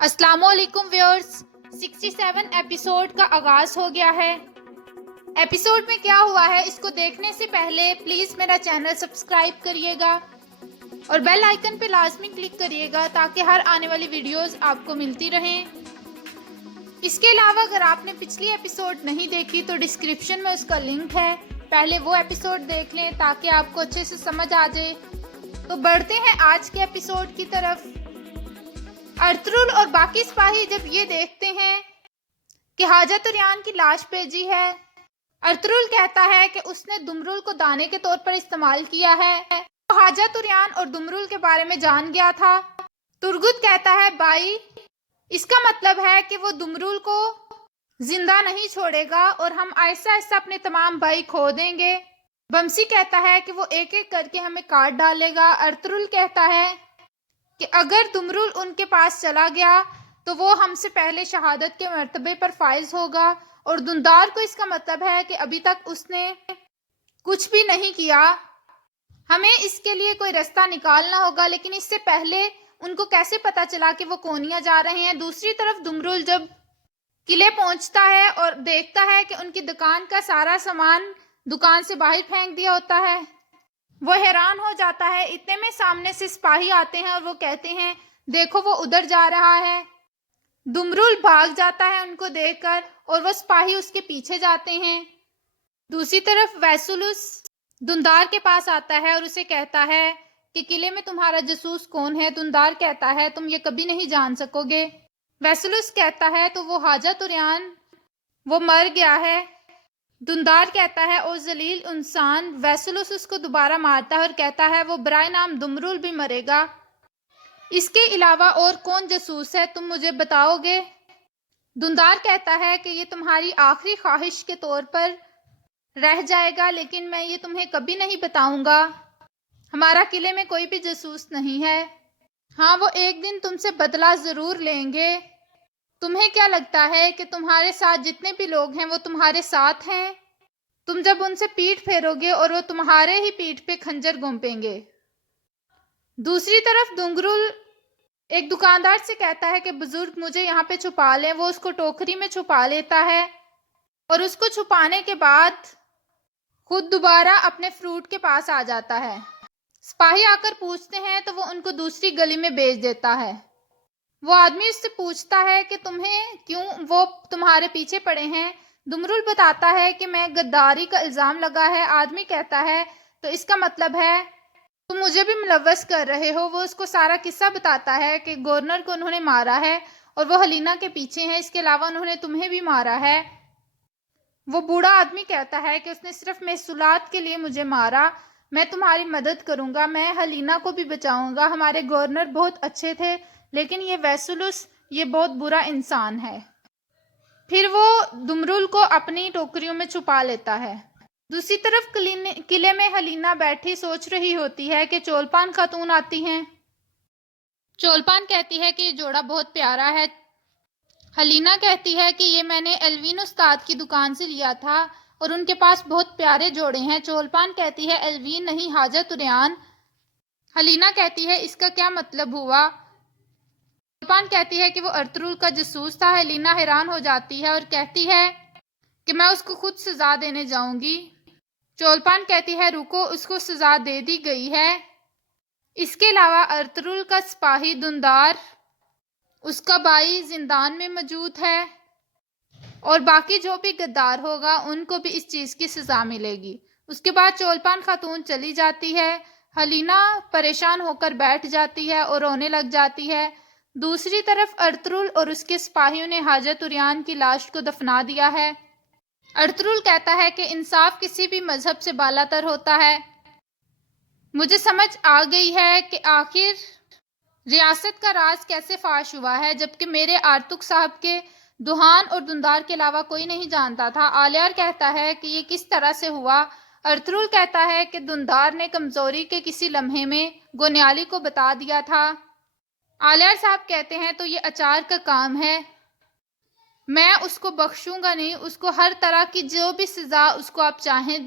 अस्सलाम वालेकुम viewers, 67 episode का आगाज हो गया है। एपिसोड में क्या हुआ है इसको देखने से पहले प्लीज मेरा चैनल सब्सक्राइब करिएगा और बेल आइकन पे लाजमी क्लिक करिएगा ताकि हर आने वाली वीडियोस आपको मिलती रहें। इसके अलावा अगर आपने पिछली एपिसोड नहीं देखी तो डिस्क्रिप्शन में उसका लिंक है, पहले वो एपिसोड देख लें ताकि आपको अच्छे से समझ आ जाए। तो बढ़ते हैं आज के एपिसोड की तरफ। अर्तुरुल और बाकी सिपाही जब ये देखते हैं कि हाजा तुरैन की लाश भेजी है, अर्तुरुल कहता है कि उसने दुमरुल को दाने के तौर पर इस्तेमाल किया है। तो हाजा तुरैन और दुमरुल के बारे में जान गया था। तुर्गुत कहता है भाई, इसका मतलब है कि वो दुमरुल को जिंदा नहीं छोड़ेगा और हम आहिस्ता आहिस्ता अपने तमाम भाई खो देंगे। बमसी कहता है कि वो एक एक करके हमें काट डालेगा। अर्तुरुल कहता है कि अगर दुमरुल उनके पास चला गया तो वो हमसे पहले शहादत के मर्तबे पर फाइज होगा और दुंदार को इसका मतलब है कि अभी तक उसने कुछ भी नहीं किया, हमें इसके लिए कोई रास्ता निकालना होगा। लेकिन इससे पहले उनको कैसे पता चला कि वो कोनिया जा रहे हैं। दूसरी तरफ दुमरुल जब किले पहुंचता है और देखता है कि उनकी दुकान का सारा सामान दुकान से बाहर फेंक दिया होता है, वो हैरान हो जाता है। इतने में सामने से सिपाही आते हैं और वो कहते हैं देखो वो उधर जा रहा है। दुमरुल भाग जाता है उनको देखकर और वो सिपाही उसके पीछे जाते हैं। दूसरी तरफ वैसुलुस दुंदार के पास आता है और उसे कहता है कि किले में तुम्हारा जासूस कौन है। दुंदार कहता है तुम ये कभी नहीं जान सकोगे। वैसुलुस कहता है तो वो हाजा तुरैन वो मर गया है। दुंदार कहता है ओ जलील इंसान। वैसुलुस उसको दोबारा मारता है और कहता है वो बराए नाम दुमरुल भी मरेगा। इसके अलावा और कौन जासूस है तुम मुझे बताओगे। दुंदार कहता है कि ये तुम्हारी आखिरी ख्वाहिश के तौर पर रह जाएगा, लेकिन मैं ये तुम्हें कभी नहीं बताऊंगा। हमारा किले में कोई भी जासूस नहीं है। हाँ, वो एक दिन तुमसे बदला जरूर लेंगे। तुम्हें क्या लगता है कि तुम्हारे साथ जितने भी लोग हैं वो तुम्हारे साथ हैं? तुम जब उनसे पीठ फेरोगे और वो तुम्हारे ही पीठ पे खंजर घोंपेंगे। दूसरी तरफ दुमरुल एक दुकानदार से कहता है कि बुजुर्ग मुझे यहाँ पे छुपा लें। वो उसको टोकरी में छुपा लेता है और उसको छुपाने के बाद खुद दोबारा अपने फ्रूट के पास आ जाता है। सिपाही आकर पूछते हैं तो वो उनको दूसरी गली में भेज देता है। वो आदमी उससे पूछता है कि तुम्हें क्यों वो तुम्हारे पीछे पड़े हैं। दुमरुल बताता है कि मैं गद्दारी का इल्ज़ाम लगा है। आदमी कहता है तो इसका मतलब है तुम मुझे भी मुलव्वस कर रहे हो। वो उसको सारा किस्सा बताता है कि गवर्नर को उन्होंने मारा है और वो हलीना के पीछे हैं, इसके अलावा उन्होंने तुम्हें भी मारा है। वो बूढ़ा आदमी कहता है कि उसने सिर्फ महसूलात के लिए मुझे मारा, मैं तुम्हारी मदद करूंगा, मैं हलीना को भी बचाऊंगा। हमारे गवर्नर बहुत अच्छे थे लेकिन ये वैसुलुस ये बहुत बुरा इंसान है। फिर वो दुमरुल को अपनी टोकरियों में छुपा लेता है। दूसरी तरफ किले में हलीना बैठी सोच रही होती है कि चोलपान खातून आती हैं। चोलपान कहती है कि ये जोड़ा बहुत प्यारा है। हलीना कहती है कि ये मैंने एल्वीन उस्ताद की दुकान से लिया था और उनके पास बहुत प्यारे जोड़े हैं। चोलपान कहती है एल्वीन नहीं, हाजा तुरैन। हलीना कहती है इसका क्या मतलब हुआ। चोलपान कहती है कि वो अर्तुरुल का जासूस था। हलीना हैरान हो जाती है और कहती है कि मैं उसको खुद सजा देने जाऊंगी। चोलपान कहती है रुको, उसको सजा दे दी गई है। इसके अलावा अर्तुरुल का सिपाही दुंदार, उसका भाई जिंदान में मौजूद है और बाकी जो भी गद्दार होगा उनको भी इस चीज़ की सजा मिलेगी। उसके बाद चोलपान खातून चली जाती है। हलीना परेशान होकर बैठ जाती है और रोने लग जाती है। दूसरी तरफ अर्तुरुल और उसके सिपाहियों ने हाजा तुरैन की लाश को दफना दिया है। अर्तुरुल कहता है कि इंसाफ किसी भी मजहब से बालातर होता है। मुझे समझ आ गई है कि आखिर रियासत का राज कैसे फाश हुआ है, जबकि मेरे आर्तुक साहब के दुहान और दुंदार के अलावा कोई नहीं जानता था। आलियार कहता है कि ये किस तरह से हुआ। अर्तुरुल कहता है कि दुंदार ने कमजोरी के किसी लम्हे में गोनियाली को बता दिया था। आलियार साहब कहते हैं तो ये अचार का काम है, मैं उसको बख्शूंगा नहीं। उसको हर तरह की जो भी सजा उसको आप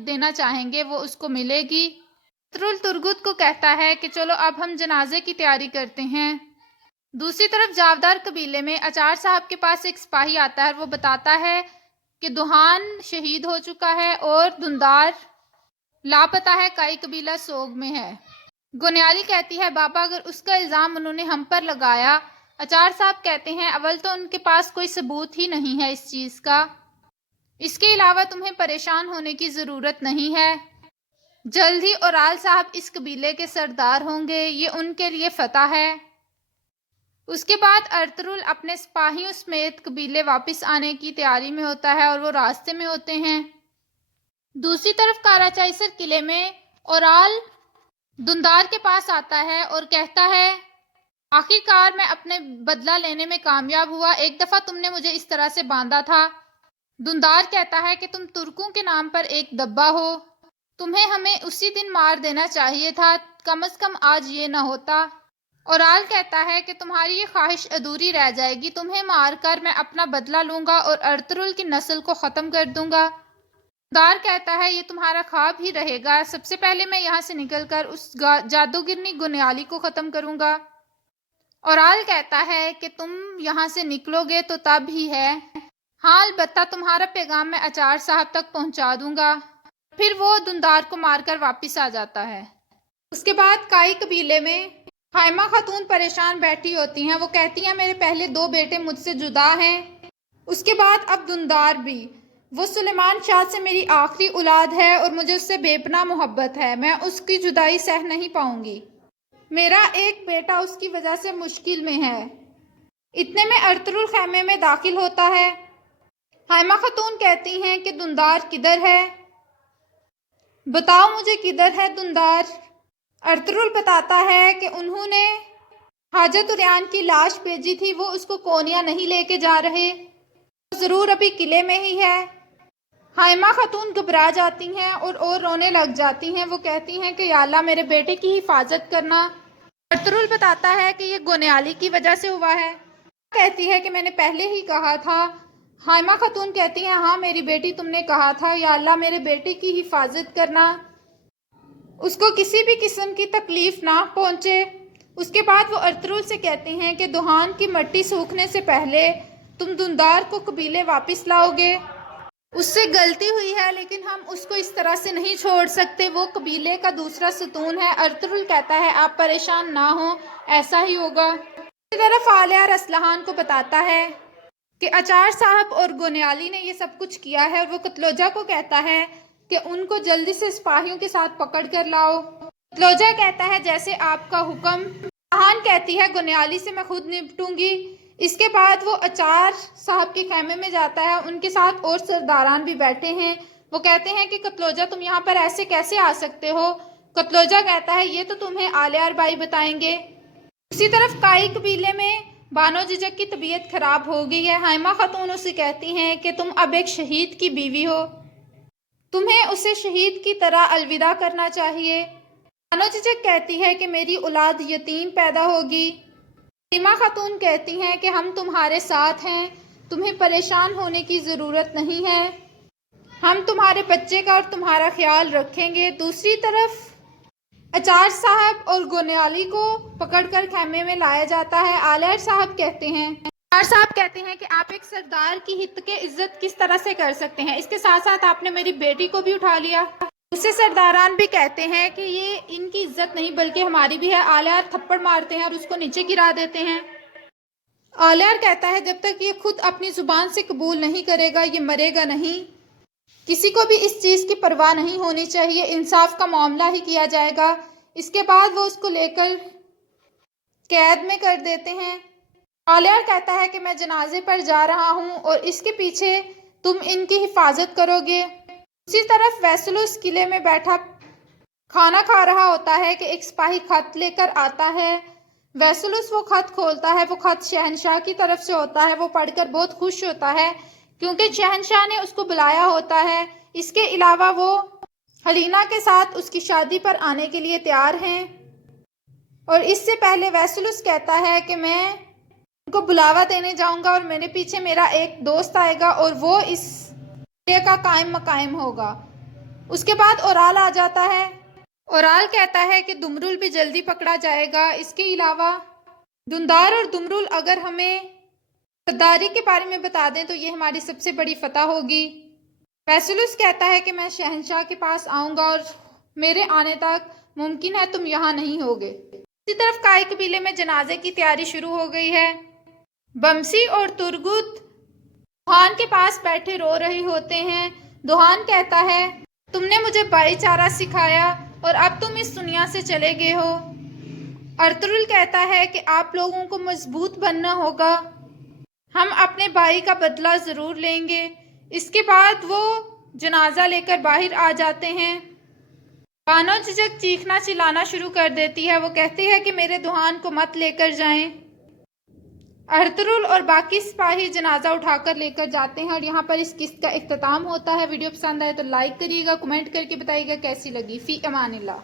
देना चाहेंगे वो उसको मिलेगी। अर्तुरुल तुर्गुत को कहता है कि चलो अब हम जनाजे की तैयारी करते हैं। دوسری طرف جاودار قبیلے میں اچار صاحب کے پاس ایک سپاہی آتا ہے اور وہ بتاتا ہے کہ دہان شہید ہو چکا ہے اور دندار لاپتہ ہے، کائی قبیلہ سوگ میں ہے۔ گونیالی کہتی ہے بابا اگر اس کا الزام انہوں نے ہم پر لگایا۔ اچار صاحب کہتے ہیں اول تو ان کے پاس کوئی ثبوت ہی نہیں ہے اس چیز کا، اس کے علاوہ تمہیں پریشان ہونے کی ضرورت نہیں ہے، جلد ہی اورال صاحب اس قبیلے کے سردار ہوں گے، یہ ان کے لیے فتح ہے۔ اس کے بعد ارطغرل اپنے سپاہیوں سمیت قبیلے واپس آنے کی تیاری میں ہوتا ہے اور وہ راستے میں ہوتے ہیں۔ دوسری طرف کاراچائسر قلعے میں اورال دندار کے پاس آتا ہے اور کہتا ہے آخر کار میں اپنے بدلہ لینے میں کامیاب ہوا، ایک دفعہ تم نے مجھے اس طرح سے باندھا تھا۔ دندار کہتا ہے کہ تم ترکوں کے نام پر ایک دبا ہو، تمہیں ہمیں اسی دن مار دینا چاہیے تھا، کم از کم آج یہ نہ ہوتا۔ اورال کہتا ہے کہ تمہاری یہ خواہش ادھوری رہ جائے گی، تمہیں مار کر میں اپنا بدلہ لوں گا اور ارطغرل کی نسل کو ختم کر دوں گا۔ دار کہتا ہے یہ تمہارا خواب ہی رہے گا، سب سے پہلے میں یہاں سے نکل کر اس جادوگرنی گونیالی کو ختم کروں گا۔ اورال کہتا ہے کہ تم یہاں سے نکلو گے تو تب ہی ہے، ہاں البتہ تمہارا پیغام میں اچار صاحب تک پہنچا دوں گا۔ پھر وہ دندار کو مار کر واپس آ جاتا ہے۔ اس کے بعد کائی قبیلے میں خائمہ خاتون پریشان بیٹھی ہوتی ہیں، وہ کہتی ہیں میرے پہلے 2 بیٹے مجھ سے جدا ہیں، اس کے بعد اب دندار بھی، وہ سلیمان شاہ سے میری آخری اولاد ہے اور مجھے اس سے بے پناہ محبت ہے، میں اس کی جدائی سہ نہیں پاؤں گی، میرا ایک بیٹا اس کی وجہ سے مشکل میں ہے۔ اتنے میں ارطغرل خیمے میں داخل ہوتا ہے۔ خائمہ خاتون کہتی ہیں کہ دندار کدھر ہے؟ بتاؤ مجھے کدھر ہے دندار؟ ارطغرل بتاتا ہے کہ انہوں نے حاجت اریان کی لاش بھیجی تھی، وہ اس کو کونیا نہیں لے کے جا رہے، ضرور ابھی قلعے میں ہی ہے۔ خائمہ خاتون گھبرا جاتی ہیں اور رونے لگ جاتی ہیں، وہ کہتی ہیں کہ یا اللہ میرے بیٹے کی حفاظت کرنا۔ ارطغرل بتاتا ہے کہ یہ گونیالی کی وجہ سے ہوا ہے، کہتی ہے کہ میں نے پہلے ہی کہا تھا۔ خائمہ خاتون کہتی ہیں ہاں میری بیٹی تم نے کہا تھا، یا اللہ میرے بیٹے کی حفاظت کرنا، اس کو کسی بھی قسم کی تکلیف نہ پہنچے۔ اس کے بعد وہ ارطغرل سے کہتے ہیں کہ دہان کی مٹی سوکھنے سے پہلے تم دندار کو قبیلے واپس لاؤ گے، اس سے غلطی ہوئی ہے لیکن ہم اس کو اس طرح سے نہیں چھوڑ سکتے، وہ قبیلے کا دوسرا ستون ہے۔ ارطغرل کہتا ہے آپ پریشان نہ ہوں، ایسا ہی ہوگا۔ اسی طرف آلیار اسلحان کو بتاتا ہے کہ اچار صاحب اور گونیالی نے یہ سب کچھ کیا ہے اور وہ کتلوجہ کو کہتا ہے کہ ان کو جلدی سے سپاہیوں کے ساتھ پکڑ کر لاؤ۔ کتلوجہ کہتا ہے جیسے آپ کا حکم۔ اسلحان کہتی ہے گونیالی سے میں خود نپٹوں گی۔ اس کے بعد وہ اچار صاحب کے خیمے میں جاتا ہے، ان کے ساتھ اور سرداران بھی بیٹھے ہیں، وہ کہتے ہیں کہ کتلوجہ تم یہاں پر ایسے کیسے آ سکتے ہو؟ کتلوجہ کہتا ہے یہ تو تمہیں آلیار بائی بتائیں گے۔ اسی طرف کائی قبیلے میں بانو ججک کی طبیعت خراب ہو گئی ہے، خائمہ خاتون اسے کہتی ہیں کہ تم اب ایک شہید کی بیوی ہو، تمہیں اسے شہید کی طرح الوداع کرنا چاہیے۔ بانو ججک کہتی ہے کہ میری اولاد یتیم پیدا ہوگی۔ خائمہ خاتون کہتی ہیں کہ ہم تمہارے ساتھ ہیں، تمہیں پریشان ہونے کی ضرورت نہیں ہے، ہم تمہارے بچے کا اور تمہارا خیال رکھیں گے۔ دوسری طرف اچار صاحب اور گونیالی کو پکڑ کر خیمے میں لایا جاتا ہے۔ آلیار صاحب کہتے ہیں کہ آپ ایک سردار کی ہت کے عزت کس طرح سے کر سکتے ہیں، اس کے ساتھ ساتھ آپ نے میری بیٹی کو بھی اٹھا لیا۔ دوسرے سرداران بھی کہتے ہیں کہ یہ ان کی عزت نہیں بلکہ ہماری بھی ہے۔ آلیار تھپڑ مارتے ہیں اور اس کو نیچے گرا دیتے ہیں۔ آلیار کہتا ہے جب تک یہ خود اپنی زبان سے قبول نہیں کرے گا یہ مرے گا نہیں، کسی کو بھی اس چیز کی پرواہ نہیں ہونی چاہیے، انصاف کا معاملہ ہی کیا جائے گا۔ اس کے بعد وہ اس کو لے کر قید میں کر دیتے ہیں۔ آلیار کہتا ہے کہ میں جنازے پر جا رہا ہوں اور اس کے پیچھے تم ان کی حفاظت کرو گے۔ اسی طرف ویسلوس قلعے میں بیٹھا کھانا کھا رہا ہوتا ہے کہ ایک سپاہی خط لے کر آتا ہے۔ ویسلوس وہ خط کھولتا ہے، وہ خط شہنشاہ کی طرف سے ہوتا ہے، وہ پڑھ کر بہت خوش ہوتا ہے کیونکہ شہنشاہ نے اس کو بلایا ہوتا ہے۔ اس کے علاوہ وہ ہلینا کے ساتھ اس کی شادی پر آنے کے لیے تیار ہیں، اور اس سے پہلے ویسلوس کہتا ہے کہ میں ان کو بلاوا دینے جاؤں گا اور میرے پیچھے میرا ایک دوست آئے گا اور وہ اس قلعے کا قائم مقام ہوگا۔ اس کے بعد اورال آ جاتا ہے۔ اورال کہتا ہے کہ دمرل بھی جلدی پکڑا جائے گا۔ اس کے علاوہ दुंदार और दुमरुल अगर हमें गद्दारी के बारे में बता दें तो ये हमारी सबसे बड़ी फतह होगी। फैसलुस कहता है कि मैं शहंशाह के पास आऊँगा और मेरे आने तक मुमकिन है तुम यहाँ नहीं होगे। दूसरी तरफ काई कबीले में जनाजे की तैयारी शुरू हो गई है। बमसी और तुरगुत दुहान के पास बैठे रो रहे होते हैं। दुहान कहता है तुमने मुझे भाईचारा सिखाया और अब तुम इस दुनिया से चले गए हो। अर्तुगरुल कहता है कि आप लोगों को मजबूत बनना होगा, हम अपने भाई का बदला ज़रूर लेंगे। इसके बाद वो जनाजा लेकर बाहर आ जाते हैं। बानो झिझक चीखना चिल्लाना शुरू कर देती है। वो कहती है कि मेरे दुहान को मत लेकर जाएं। अर्तुगरुल और बाकी सिपाही जनाजा उठाकर लेकर जाते हैं और यहाँ पर इस किस्त का इख्तिताम होता है। वीडियो पसंद आए तो लाइक करिएगा, कमेंट करके बताइएगा कैसी लगी। फी अमानिल्लाह।